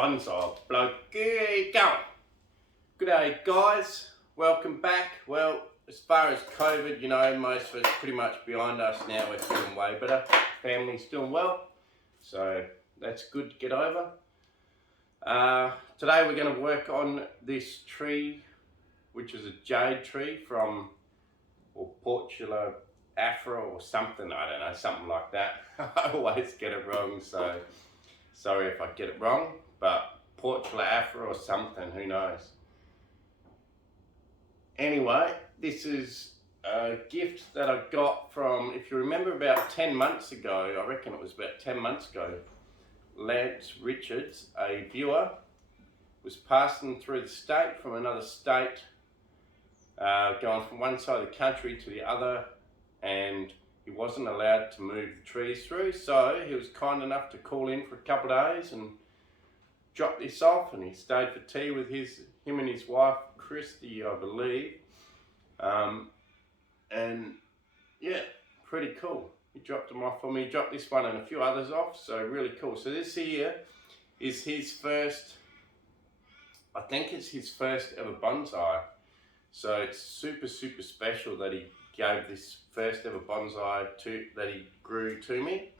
Bonsai Bloke. Go. Good day, guys. Welcome back. Well, as far as COVID, you know, most of it's pretty much behind us now. We're feeling way better. Family's doing well, so that's good to get over. Today we're going to work on this tree, which is a jade tree from Portula Afra or something. I don't know, something like that. I always get it wrong, so sorry if I get it wrong, but Portula Afra or something, who knows. Anyway, this is a gift that I got from, if you remember, about 10 months ago, I reckon it was about 10 months ago, Lance Richards, a viewer, was passing through the state from another state, going from one side of the country to the other, and he wasn't allowed to move the trees through, so he was kind enough to call in for a couple of days and drop this off, and he stayed for tea with him and his wife Christy, I believe, and yeah, pretty cool. He dropped them off for me. He dropped this one and a few others off, so really cool. So this here is his first, I think it's his first ever bonsai. So it's super special that he gave this first ever bonsai that he grew to me.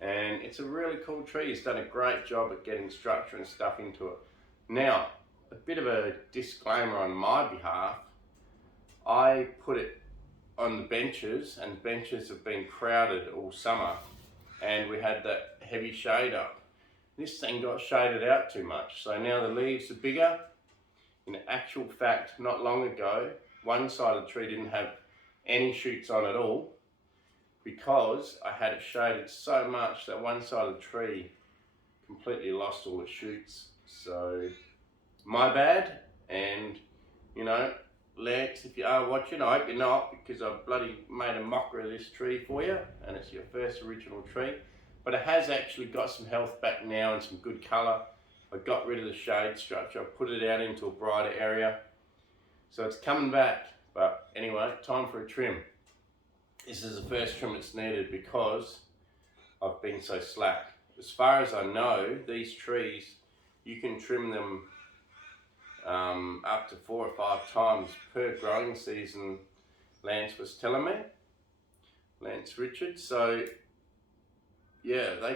And it's a really cool tree. He's done a great job at getting structure and stuff into it. Now, a bit of a disclaimer on my behalf. I put it on the benches, and benches have been crowded all summer, and we had that heavy shade up. This thing got shaded out too much, so now the leaves are bigger. In actual fact, not long ago, one side of the tree didn't have any shoots on at all, because I had it shaded so much that one side of the tree completely lost all its shoots. So my bad, and you know, Lex, if you are watching, I hope you're not, because I bloody made a mocker of this tree for you, and it's your first original tree. But it has actually got some health back now and some good colour. I got rid of the shade structure, I put it out into a brighter area, so it's coming back. But anyway, time for a trim. This is the first trim that's needed because I've been so slack. As far as I know, these trees, you can trim them up to 4 or 5 times per growing season, Lance was telling me, Lance Richards. So yeah, they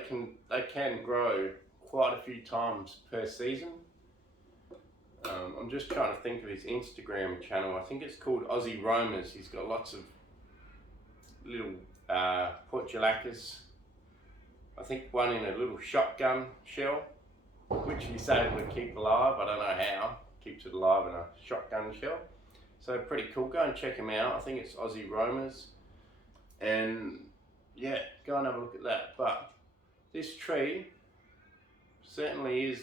can grow quite a few times per season. I'm just trying to think of his Instagram channel. I think it's called Aussie Roamers. He's got lots of little portulacas. I think one in a little shotgun shell, which he's able to keep alive. I don't know how. Keeps it alive in a shotgun shell. So pretty cool. Go and check him out. I think it's Aussie Roamers. And yeah, go and have a look at that. But this tree certainly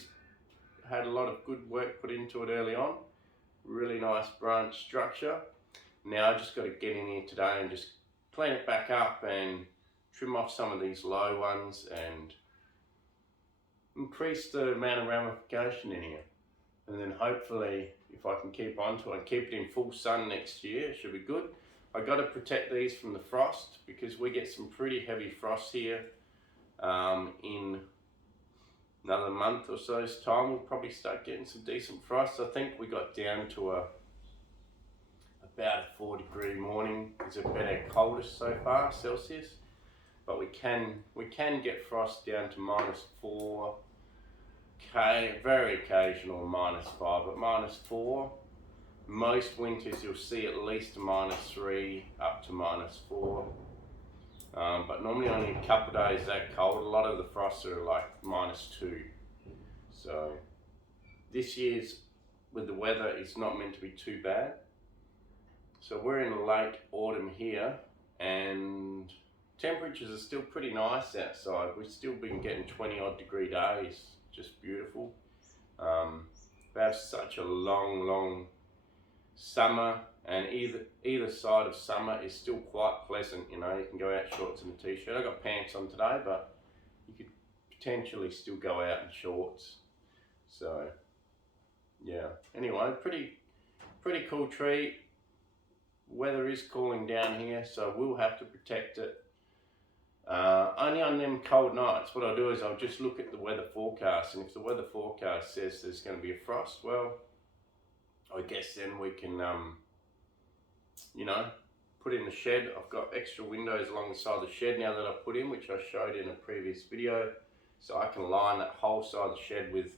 had a lot of good work put into it early on. Really nice branch structure. Now I just got to get in here today and just clean it back up and trim off some of these low ones and increase the amount of ramification in here. And then hopefully, if I can keep onto it and keep it in full sun next year, it should be good. I got to protect these from the frost, because we get some pretty heavy frost here. In another month or so's time, we'll probably start getting some decent frost. I think we got down to about a 4-degree morning. It's been our coldest so far, Celsius. But we can get frost down to -4. Very occasional -5, but -4. Most winters you'll see at least a -3 up to -4. But normally only a couple of days that cold. A lot of the frosts are like -2. So this year's, with the weather, it's not meant to be too bad. So we're in late autumn here, and temperatures are still pretty nice outside. We've still been getting 20-odd degree days. Just beautiful. We have such a long summer, and either side of summer is still quite pleasant. You know, you can go out shorts and a t-shirt. I got pants on today, but you could potentially still go out in shorts. So yeah, anyway, pretty cool tree. Weather is cooling down here, so we'll have to protect it. Only on them cold nights, what I'll do is I'll just look at the weather forecast, and if the weather forecast says there's going to be a frost, well, I guess then we can, you know, put in the shed. I've got extra windows along the side of the shed now that I've put in, which I showed in a previous video. So I can line that whole side of the shed with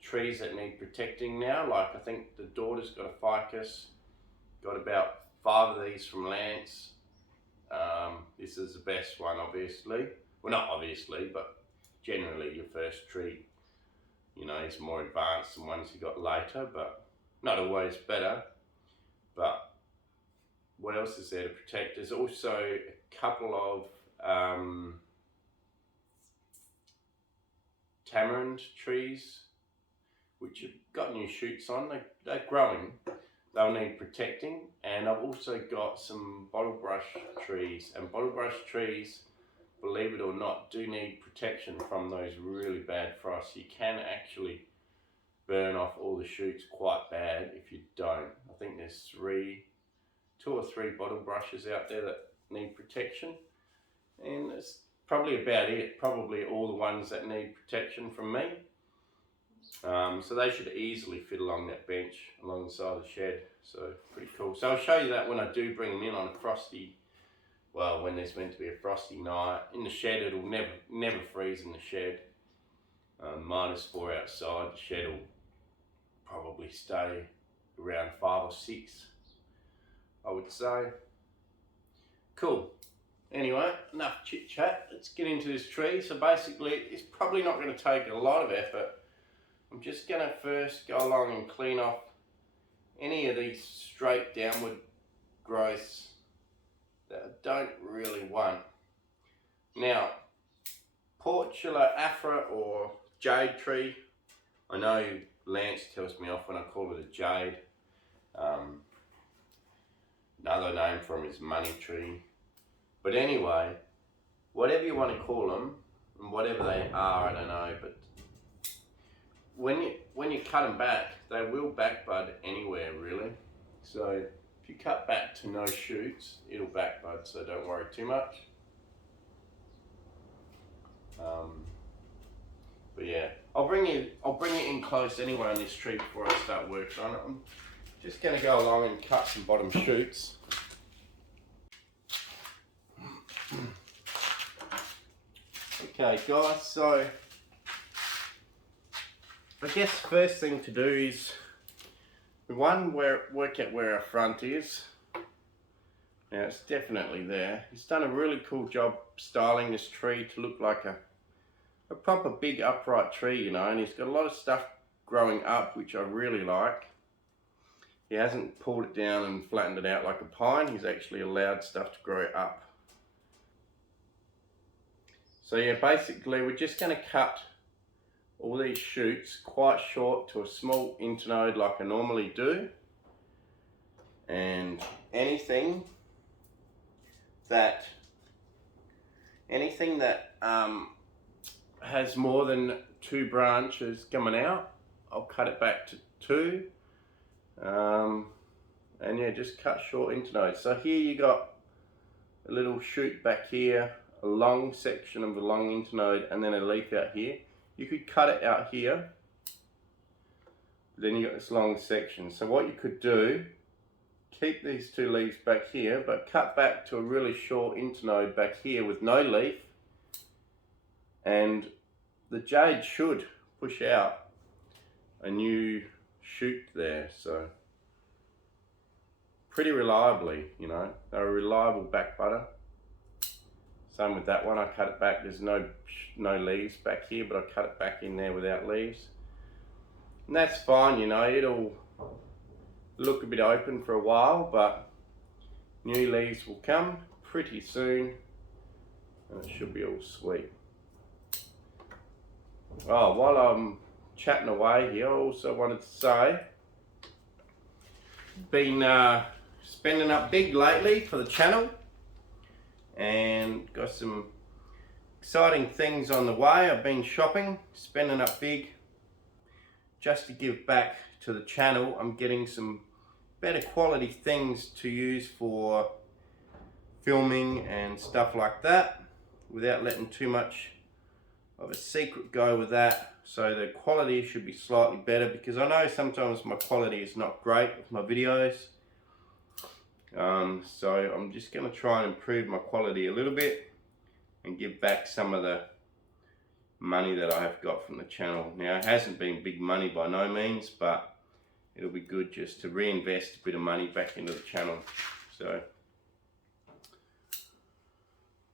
trees that need protecting now. Like I think the daughter's got a ficus, got about 5 of these from Lance. This is the best one, obviously. Well, not obviously, but generally your first tree, you know, is more advanced than ones you got later, but not always better. But what else is there to protect? There's also a couple of tamarind trees which have got new shoots on. They're growing. They'll need protecting. And I've also got some bottle brush trees. And bottle brush trees, believe it or not, do need protection from those really bad frosts. You can actually burn off all the shoots quite bad if you don't. I think there's 2 or 3 bottle brushes out there that need protection. And that's probably about it. Probably all the ones that need protection from me. So they should easily fit along that bench along the side of the shed. So pretty cool. So I'll show you that when I do bring them in on a frosty, well, when there's meant to be a frosty night. In the shed, it'll never freeze in the shed. -4 outside, the shed will probably stay around 5 or 6, I would say. Cool. Anyway, enough chit chat. Let's get into this tree. So basically, it's probably not going to take a lot of effort. I'm just going to first go along and clean off any of these straight downward growths that I don't really want. Now, Portula Afra or jade tree, I know Lance tells me off when I call it a jade. Another name for him is money tree. But anyway, whatever you want to call them, and whatever they are, I don't know, but when you cut them back, they will back bud anywhere really. So if you cut back to no shoots, it'll back bud, so don't worry too much. But yeah, I'll bring it in close anyway on this tree before I start working on it. I'm just going to go along and cut some bottom shoots. Okay guys, so I guess first thing to do is work out where our front is. Now it's definitely there. He's done a really cool job styling this tree to look like a proper big upright tree, you know, and he's got a lot of stuff growing up which I really like. He hasn't pulled it down and flattened it out like a pine. He's actually allowed stuff to grow up. So yeah, basically we're just going to cut all these shoots quite short to a small internode like I normally do. And anything that has more than 2 branches coming out, I'll cut it back to 2. And yeah, just cut short internodes. So here you got a little shoot back here, a long section of a long internode, and then a leaf out here. You could cut it out here, but then you got this long section. So what you could do, keep these 2 leaves back here, but cut back to a really short internode back here with no leaf, and the jade should push out a new shoot there. So pretty reliably, you know, they're a reliable back butter. Same with that one, I cut it back, there's no leaves back here, but I cut it back in there without leaves. And that's fine, you know, it'll look a bit open for a while, but new leaves will come pretty soon, and it should be all sweet. Oh, while I'm chatting away here, I also wanted to say, been spending up big lately for the channel, and got some exciting things on the way. I've been shopping, spending up big, just to give back to the channel. I'm getting some better quality things to use for filming and stuff like that. without letting too much of a secret go with that. So the quality should be slightly better, because I know sometimes my quality is not great with my videos. So I'm just going to try and improve my quality a little bit and give back some of the money that I have got from the channel. Now, it hasn't been big money by no means, but it'll be good just to reinvest a bit of money back into the channel. So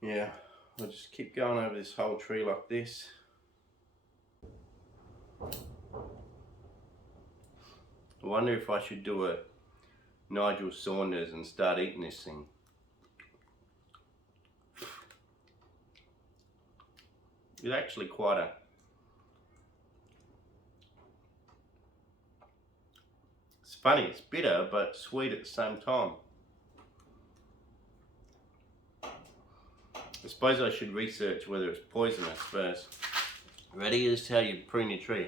yeah, I'll just keep going over this whole tree like this. I wonder if I should do a Nigel Saunders and start eating this thing. It's actually quite a... It's funny, it's bitter but sweet at the same time. I suppose I should research whether it's poisonous first. Ready? This is how you prune your tree.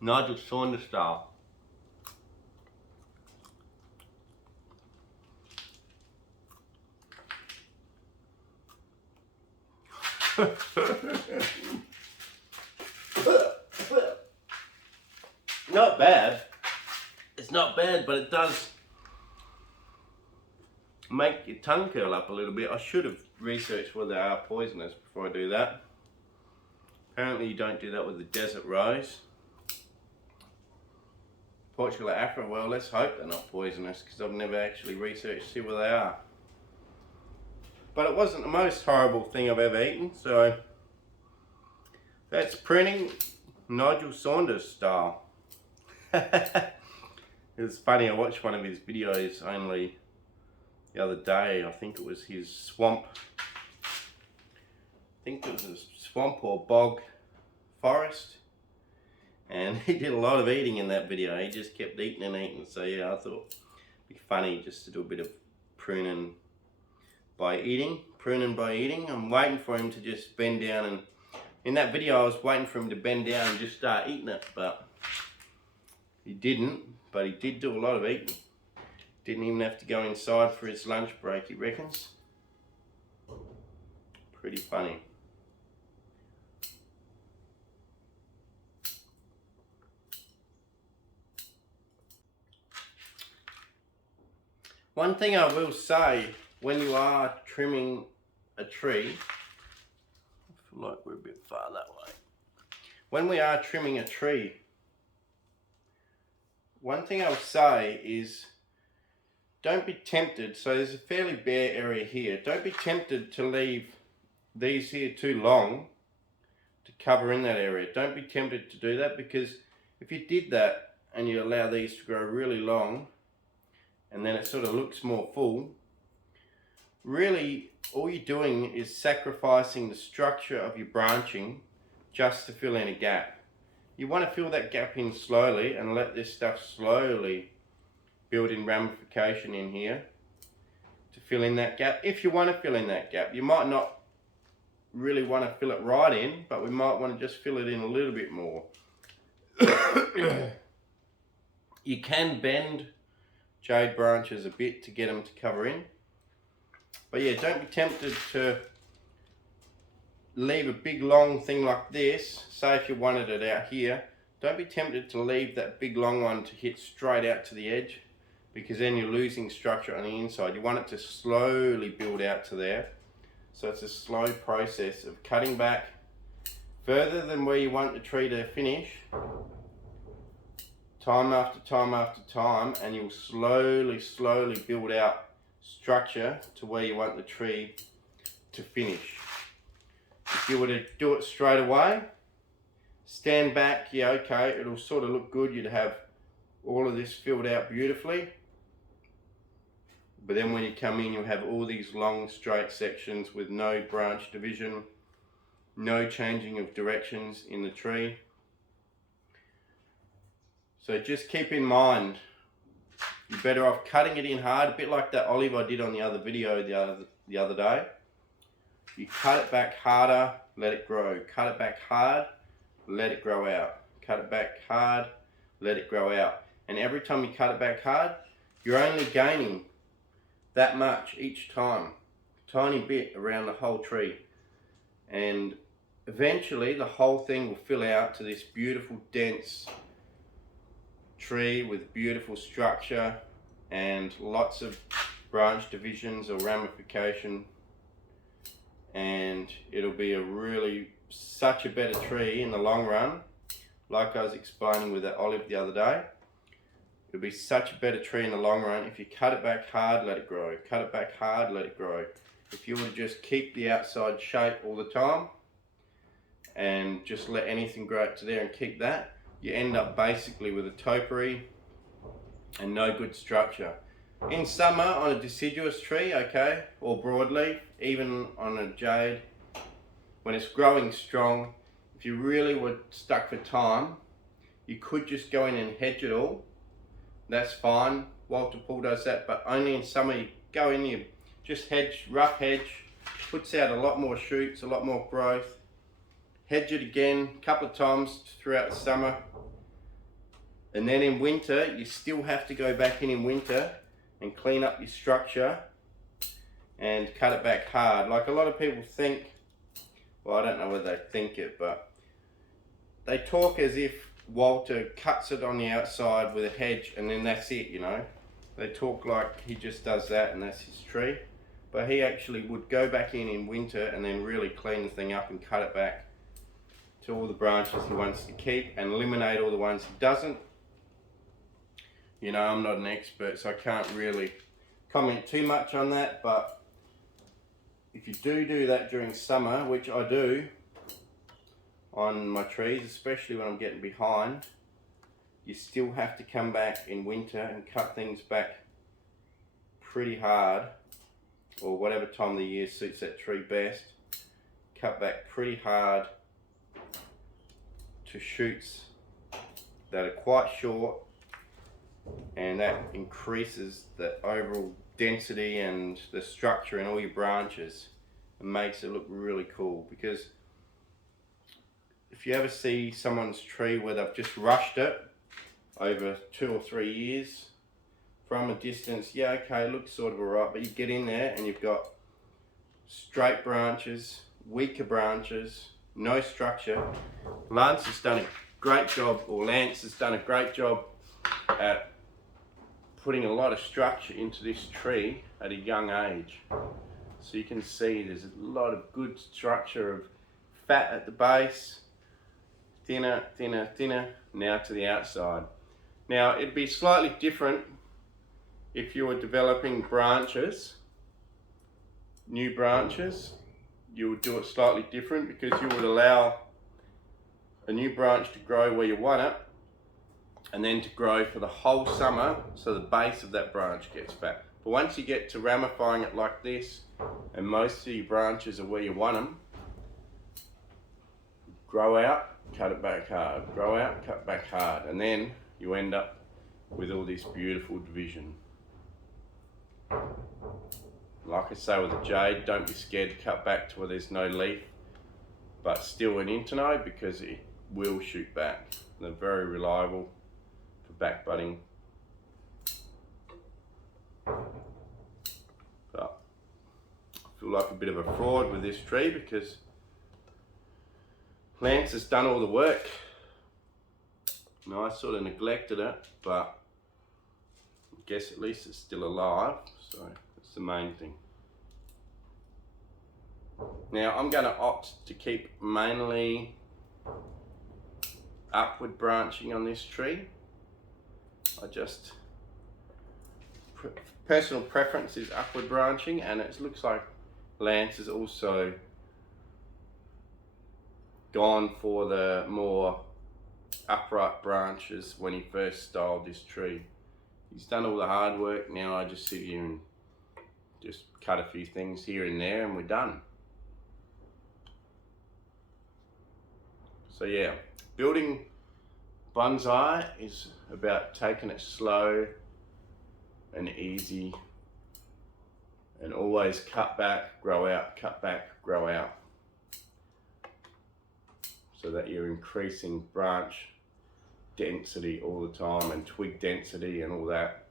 Nigel Saunders style. Not bad. It's not bad, but it does make your tongue curl up a little bit. I should have researched whether they are poisonous before I do that. Apparently you don't do that with the desert rose. Portugal Afra, well, let's hope they're not poisonous, because I've never actually researched to see where they are. But it wasn't the most horrible thing I've ever eaten, so that's pruning Nigel Saunders style. It's funny, I watched one of his videos only the other day. I think it was his swamp. I think it was a swamp or bog forest. And he did a lot of eating in that video. He just kept eating and eating. So yeah, I thought it'd be funny just to do a bit of pruning by eating. Pruning by eating. I'm waiting for him to just bend down, and in that video I was waiting for him to bend down and just start eating it, but he didn't. But he did do a lot of eating. Didn't even have to go inside for his lunch break, he reckons. Pretty funny. One thing I will say, when you are trimming a tree, I feel like we're a bit far that way. When we are trimming a tree, one thing I'll say is, don't be tempted. So there's a fairly bare area here. Don't be tempted to leave these here too long to cover in that area. Don't be tempted to do that, because if you did that and you allow these to grow really long, and then it sort of looks more full, really all you're doing is sacrificing the structure of your branching just to fill in a gap. You want to fill that gap in slowly and let this stuff slowly build in ramification in here to fill in that gap. If you want to fill in that gap, you might not really want to fill it right in, but we might want to just fill it in a little bit more. You can bend jade branches a bit to get them to cover in, but yeah, don't be tempted to leave a big long thing like this. Say if you wanted it out here, don't be tempted to leave that big long one to hit straight out to the edge, because then you're losing structure on the inside. You want it to slowly build out to there. So it's a slow process of cutting back further than where you want the tree to finish, time after time after time, and you'll slowly build out structure to where you want the tree to finish. If you were to do it straight away, stand back, yeah, okay, it'll sort of look good. You'd have all of this filled out beautifully. But then when you come in, you'll have all these long straight sections with no branch division, no changing of directions in the tree. So just keep in mind, you're better off cutting it in hard, a bit like that olive I did on the other video the other day. You cut it back harder, let it grow. Cut it back hard, let it grow out. Cut it back hard, let it grow out. And every time you cut it back hard, you're only gaining that much each time tiny bit around the whole tree, and eventually the whole thing will fill out to this beautiful dense tree with beautiful structure and lots of branch divisions or ramification, and it'll be a really such a better tree in the long run. Like I was explaining with that olive the other day, it'll be such a better tree in the long run if you cut it back hard, let it grow, cut it back hard, let it grow. If you were to just keep the outside shape all the time and just let anything grow up to there and keep that, you end up basically with a topiary and no good structure. In summer on a deciduous tree, okay, or broadleaf, even on a jade, when it's growing strong, if you really were stuck for time, you could just go in and hedge it all. That's fine. Walter Paul does that, but only in summer. You go in, you just hedge, rough hedge, puts out a lot more shoots, a lot more growth. Hedge it again a couple of times throughout the summer. And then in winter, you still have to go back in winter and clean up your structure and cut it back hard. Like a lot of people think, well, I don't know whether they think it, but they talk as if Walter cuts it on the outside with a hedge and then that's it, you know. They talk like he just does that and that's his tree. But he actually would go back in winter and then really clean the thing up and cut it back to all the branches he wants to keep and eliminate all the ones he doesn't. You know, I'm not an expert, so I can't really comment too much on that, but if you do that during summer, which I do on my trees, especially when I'm getting behind, you still have to come back in winter and cut things back pretty hard, or whatever time of the year suits that tree best. Cut back pretty hard to shoots that are quite short, and that increases the overall density and the structure in all your branches and makes it look really cool. Because if you ever see someone's tree where they've just rushed it over 2 or 3 years from a distance, yeah, okay, it looks sort of alright, but you get in there and you've got straight branches, weaker branches, no structure. Lance has done a great job at putting a lot of structure into this tree at a young age. So you can see there's a lot of good structure of fat at the base, thinner, thinner, thinner, now to the outside. Now it'd be slightly different if you were developing branches, new branches. You would do it slightly different because you would allow a new branch to grow where you want it, and then to grow for the whole summer, so the base of that branch gets fat. But once you get to ramifying it like this, and most of your branches are where you want them, grow out, cut it back hard, grow out, cut back hard, and then you end up with all this beautiful division. Like I say with the jade, don't be scared to cut back to where there's no leaf, but still an internode, because it will shoot back. They're very reliable for back budding. But I feel like a bit of a fraud with this tree because Lance has done all the work. No, I sort of neglected it, but I guess at least it's still alive, so that's the main thing. Now I'm going to opt to keep mainly upward branching on this tree. I just, personal preference is upward branching, and it looks like Lance has also gone for the more upright branches when he first styled this tree. He's done all the hard work. Now I just sit here and just cut a few things here and there and we're done. So yeah, building bonsai is about taking it slow and easy, and always cut back, grow out, cut back, grow out, so that you're increasing branch density all the time and twig density and all that.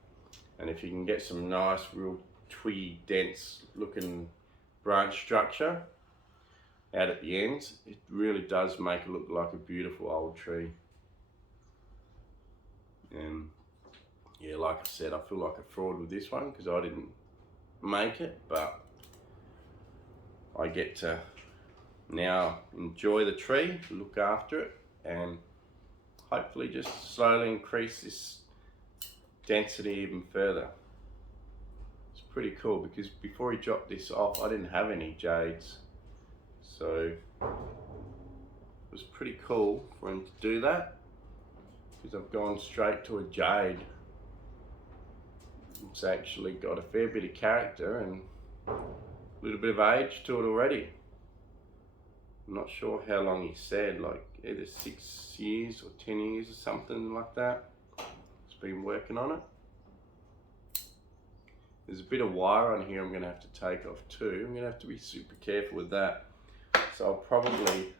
And if you can get some nice real twiggy dense looking branch structure out at the ends. It really does make it look like a beautiful old tree. And yeah, like I said, I feel like a fraud with this one because I didn't make it, but I get to now enjoy the tree, look after it, and hopefully just slowly increase this density even further. It's pretty cool because before he dropped this off, I didn't have any jades, so it was pretty cool for him to do that because I've gone straight to a jade. It's actually got a fair bit of character and a little bit of age to it already. I'm not sure how long he said, like either 6 years or 10 years or something like that. He's been working on it. There's a bit of wire on here I'm going to have to take off too. I'm going to have to be super careful with that. So I'll probably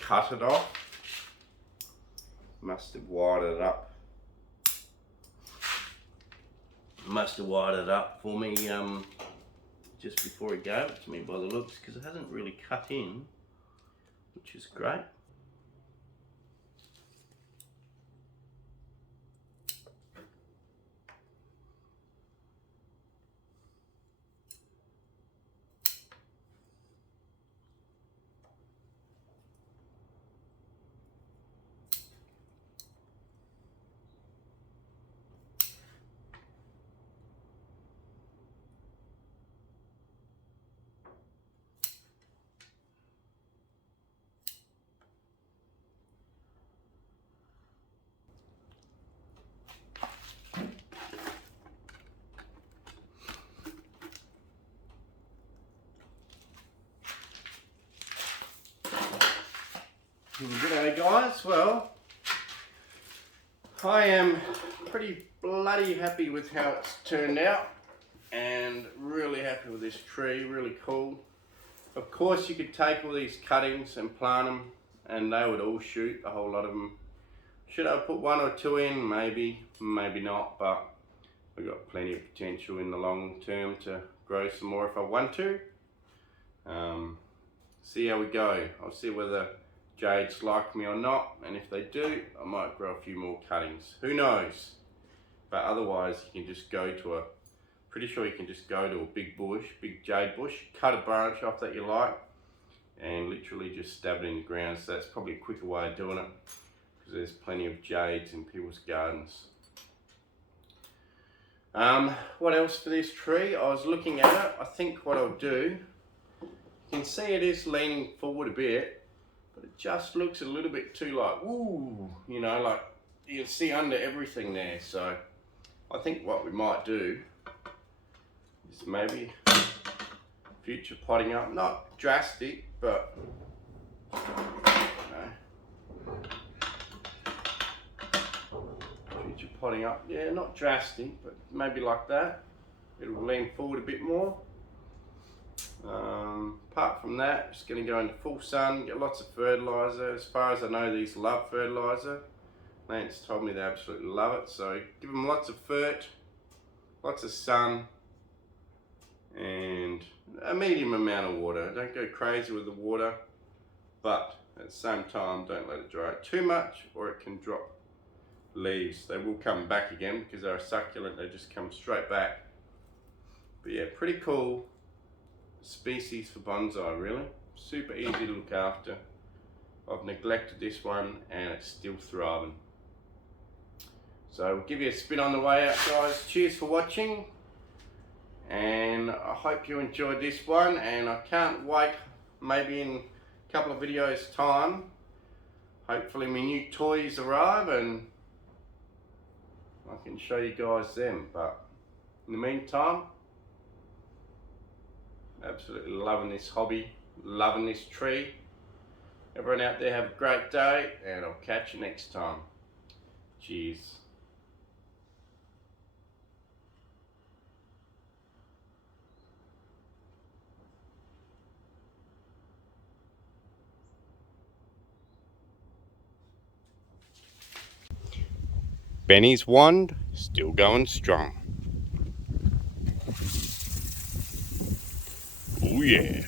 cut it off. Must have wired it up. Must have wired it up for me just before he gave it to me by the looks, because it hasn't really cut in, which is great. G'day guys, well, I am pretty bloody happy with how it's turned out and really happy with this tree, really cool. Of course you could take all these cuttings and plant them and they would all shoot, a whole lot of them. Should I put 1 or 2 in? Maybe, maybe not, but I've got plenty of potential in the long term to grow some more if I want to. See how we go. I'll see whether jades like me or not, and if they do, I might grow a few more cuttings. Who knows? But otherwise, you can just go to pretty sure you can just go to a big bush, big jade bush, cut a branch off that you like, and literally just stab it in the ground. So that's probably a quicker way of doing it, because there's plenty of jades in people's gardens. What else for this tree? I was looking at it. I think what I'll do, you can see it is leaning forward a bit, but it just looks a little bit too like, ooh, you know, like you can see under everything there. So I think what we might do is maybe future potting up, not drastic, but you know, future potting up, yeah, not drastic, but maybe like that. It'll lean forward a bit more. Apart from that, just going to go into full sun, get lots of fertilizer. As far as I know, these love fertilizer. Lance told me they absolutely love it, so give them lots of fert, lots of sun, and a medium amount of water. Don't go crazy with the water, but at the same time, don't let it dry out too much or it can drop leaves. They will come back again because they're a succulent, they just come straight back. But yeah, pretty cool species for bonsai, really. Super easy to look after. I've neglected this one and it's still thriving. So we'll give you a spin on the way out, guys. Cheers for watching, and I hope you enjoyed this one, and I can't wait, maybe in a couple of videos time, hopefully my new toys arrive and I can show you guys them. But in the meantime, absolutely loving this hobby, loving this tree. Everyone out there have a great day, and I'll catch you next time. Cheers. Benny's wand still going strong. Oh yeah.